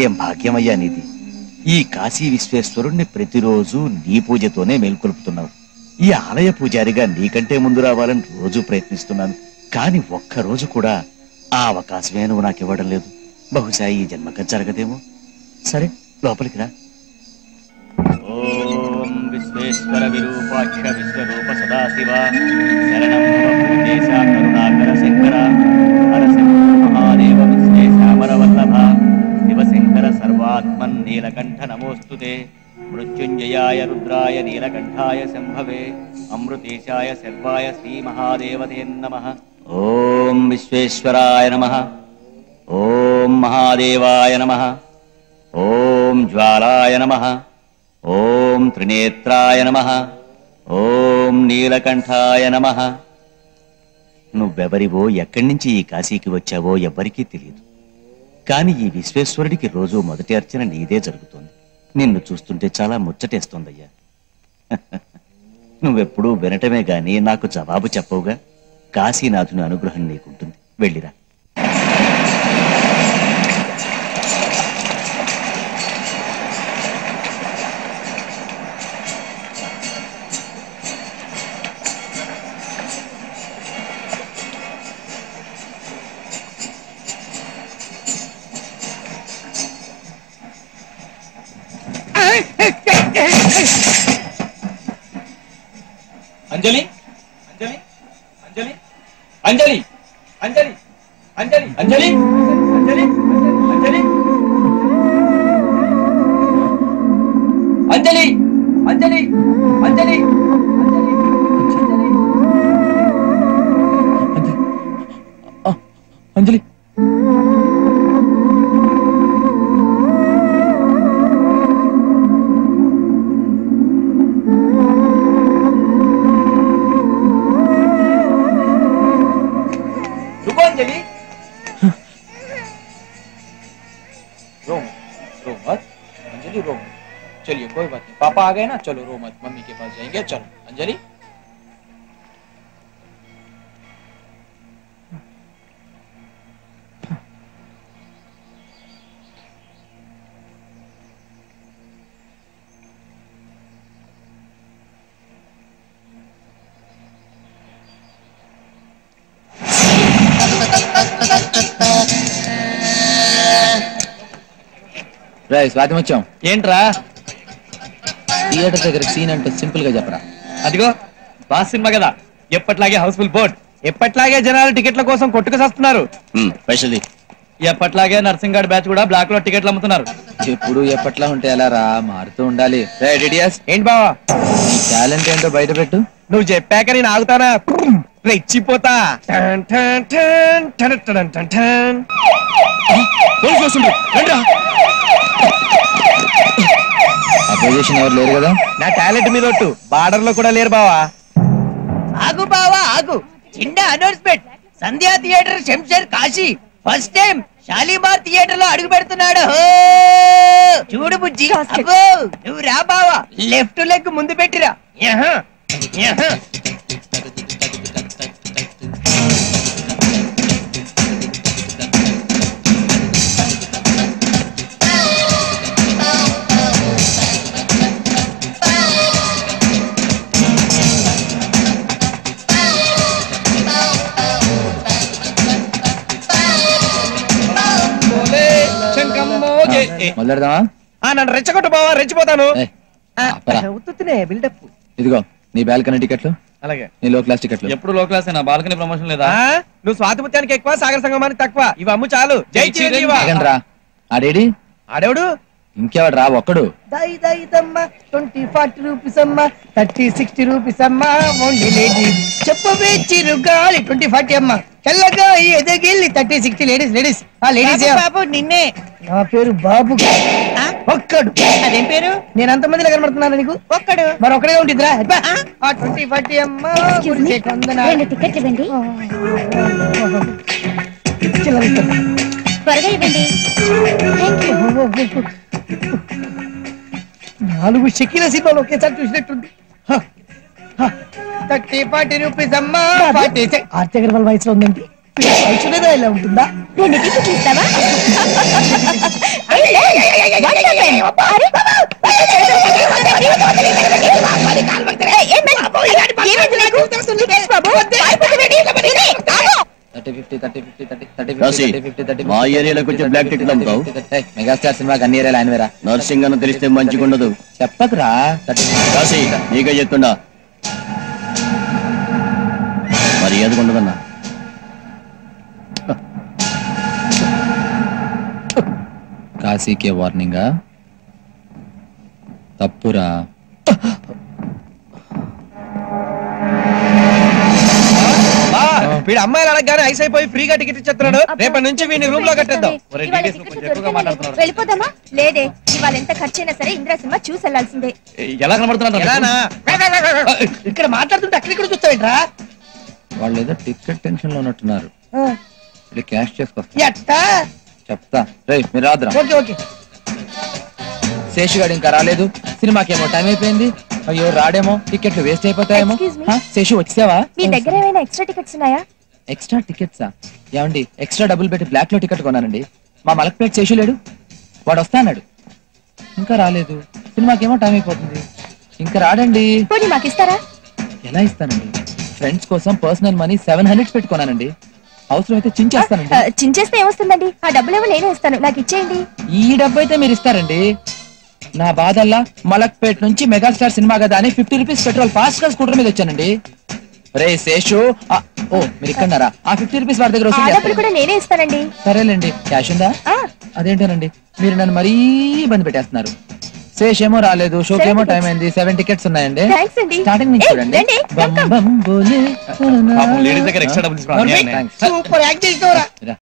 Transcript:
ఏం భాగ్యమయ్యా నీది. ఈ కాశీ విశ్వేశ్వరుణ్ణి ప్రతిరోజు నీ పూజతోనే మేల్కొల్పుతున్నావు. ఈ ఆలయ పూజారిగా నీకంటే ముందు రావాలని రోజు ప్రయత్నిస్తున్నాను. కాని ఒక్కరోజు కూడా ఆ అవకాశమే నువ్వు నాకివ్వడం లేదు. బహుశా ఈ జన్మకం జరగదేమో. సరే, లోపలికి రా. ఓం విశ్వేశ్వర విరూపాక్ష విశ్వరూప సదాశివ శరణం పూజేశ కరుణాకర శంకర మహాదేవ విశ్వేశామరవల్లభ శివశంకర సర్వాత్మన్ నీలకంఠ నమోస్తుతే. మృత్యుంజయాయ రుద్రాయ నీలకంఠాయ శంభవే అమృతేశాయ శర్వాయ శ్రీ మహాదేవతే నమః. ఓం విశ్వేశ్వరాయ నమః. ఓం మహాదేవాయ నమః. ఓం జ్వాలాయ నమః. ఓం త్రినేత్రాయ నమః. ఓం నీలకంఠాయ నమః. నువ్వెవరివో, ఎక్కడి నుంచి ఈ కాశీకి వచ్చావో ఎవ్వరికీ తెలియదు. కాని ఈ విశ్వేశ్వరుడికి రోజు మొదటి అర్చన నీదే జరుగుతోంది. నిన్ను చూస్తుంటే చాలా ముచ్చటేస్తోందయ్యా. నువ్వెప్పుడూ వినటమే గాని నాకు జవాబు చెప్పవుగా. కాశీనాథుని అనుగ్రహం నీకుంటుంది. వెళ్ళిరా. అంజలి అంజలి అంజలి అంజలి అంజలి అంజలి అంజలి అంజలి అంజలి అంజలి అంజలి అంజలి అంజలి चलिए कोई बात नहीं, पापा आ गए ना, चलो रो मत, मम्मी के पास जाएंगे. चलो अंजलि. స్వాతి వచ్చాం. ఏంట్రా థియేటర్ దగ్గర సీన్ అంటే సింపుల్ గా చెప్పరా. అదిగో బాస్ సినిమా కదా, ఎప్పట్లాగే హౌస్ఫుల్ బోర్డ్, ఎప్పట్లాగే జనాలు టికెట్ల కోసం కొట్టుకుసేస్తున్నారు. ఎప్పట్లాగే నర్సింగ్ బ్యాచ్ కూడా బ్లాక్ లో టికెట్లు అమ్ముతున్నారు. ఎప్పుడు ఎప్పట్లా ఉంటే ఎలా రా, మారుతూ ఉండాలి. ఏంటి బావా టాలెంట్ ఏంటో బయట పెట్టు. నువ్వు చెప్పాక నేను ఆగుతానా, రెచ్చిపోతా. అపోజిషన్ ఎవరు లేరు కదా. నా టాలెంట్ మీద ఒట్టు, బార్డర్ లో కూడా లేరు బావా. ఆగు బావా ఆగు, చిన్న announcement. Sandhya theatre Shamsher Kashi first time Shalimar theatre లో అడుగు పెడుతున్నాడు. చూడు బుజ్జి, అబ్బో నువ్వు రా బావా, లెఫ్ట్ లెగ్ ముందు పెట్టిరా. మొదలెడదామా? నన్ను రెచ్చగొట్టు బావా, రెచ్చిపోతాను. ఏయ్, ఆపరా. బిల్డప్. ఇదిగో నీ బాల్కనీ టికెట్లు, అలాగే. నీ లో క్లాస్ టికెట్లు. ఎప్పుడు లో క్లాస్ అయినా బాల్కనీ ప్రమోషన్ లేదా? నువ్వు స్వాతిముత్యానికి ఎక్కువ, సాగర సంగమానికి తక్కువ. ఇవి అమ్ము చాలు. జై చిరంజీవి. రా ఆడేడి? ఆడేవుడు ఇంకెవాడు రా ఒక్కడు. 20-40 రూపీస్ అమ్మా, 30-60 రూపీస్ అమ్మా, ఓన్లీ లేడీస్. చెప్పవే చిరుగాలి 20-40 అమ్మా, చల్లగా ఎదగిల్లి 30-60 లేడీస్. బాబు నిన్నే. నా పేరు బాబు. ఒక్కడు. అదేం పేరు? నేను అంతమందిలో కనబడుతున్నాను నీకు? ఒక్కడు. మరి ఒక్కడే ఉంటుందిరా. 20-40 అమ్మా. టికెట్ ఇవ్వండి, త్వరగా ఇవ్వండి. 4 షకీల సినిమాలు ఒకేసారి చూసినట్టుంది. 30-40 రూపీస్ అమ్మా. ఆర్తి అగర్వాల్ వయసులో ఉందండి. వయసు లేదా ఇలా ఉంటుందా? 2 టికెట్లు ఇస్తావా? మా ఏరియాలో కొంచెం బ్లాక్ టికెట్ అమ్ముతావు. మెగాస్టార్ సినిమాకి అన్ని ఏరియాలు ఆయన వేరా? నర్సింగ్ అన్న తెలిస్తే మంచిగా ఉండదు. చెప్పకురా. కాశీ నీకే చెప్తుండా, మరి ఏది ఉండదన్నా. కాశీకే వార్నింగా? తప్పురా. వీడు అమ్మాయిలు అడగగానే ఐస్ అయిపోయి ఫ్రీగా టికెట్ ఇచ్చేస్తున్నాడు. రేపటి నుంచి వీడిని రూమ్ లో కట్టేద్దాం. వెళ్ళిపోదామా? లేదే, ఇవాళ ఎంత ఖర్చైనా సరే ఇంద్రా సినిమా చూసి వెళ్లాల్సిందే. ఎలా కనబడుతున్నా ఇక్కడ మాట్లాడుతుంటే అక్కడిక్కడ చూస్తావేంట్రా? వాళ్ళు ఏదో టికెట్ టెన్షన్ లో ఉన్నట్టున్నారు. క్యాష్ చేసుకొస్తా. ఎట్టా? చెప్తా. రేయ్ మీరు రాదురా. ఓకే. శేషుగాడు ఇంకా రాలేదు. సినిమాకేమో టైం అయిపోయింది. అయ్యో రాడేమో, టికెట్లు వేస్ట్ అయిపోతాయేమో. Excuse me? శేషు వచ్చావా? మీ దగ్గర ఏమైనా ఎక్స్ట్రా టికెట్స్ ఉన్నాయా? ఎక్స్ట్రా టికెట్సా? ఏమండి, ఎక్స్ట్రా డబ్బులు పెట్టి బ్లాక్ లో టికెట్ కొన్నానండి. మా మలక్పేట శేషు లేడు, వాడు వస్తాన్నాడు. ఇంకా రాలేదు. సినిమాకేమో టైం అయిపోతుంది. ఇంకా రాడండి. పోనీ మాకు ఇస్తారా? ఎలా ఇస్తానండి? ఫ్రెండ్స్ కోసం పర్సనల్ మనీ 700 పెట్టుకున్నానండి. అవసరం అయితే చించేస్తానండి. చించేస్తే ఏమొస్తుందండి? ఆ డబ్బులేమో నేనే ఇస్తాను, నాకు ఇచ్చేయండి. ఈ డబ్బు అయితే మీరు ఇస్తారండి. నా బాధల్లా మలక్పేట నుంచి మెగాస్టార్ సినిమా కదా అని 50 రూపీస్ పెట్రోల్ ఫాస్ట్ గా స్కూటర్ మీద వచ్చానండి. రే శేషు, ఓ మీరు ఇక్కడన్నారా? ఆ 50 రూపీస్ వారి దగ్గర ఆ డబ్బులు కూడా నేనే ఇస్తానండి. సరేలేండి. క్యాష్ ఉందా? అదేంటోనండి, మీరు నన్ను మరీ ఇబ్బంది పెట్టేస్తున్నారు. శేష్ ఏమో రాలేదు, షోకి ఏమో టైం అయింది. 7 టికెట్స్ ఉన్నాయండి. స్టార్టింగ్ నుంచి చూడండి. లేడీస్ దగ్గర ఎక్స్ట్రా డబ్బులు సూపర్ యాక్ట్ చేసినవరా.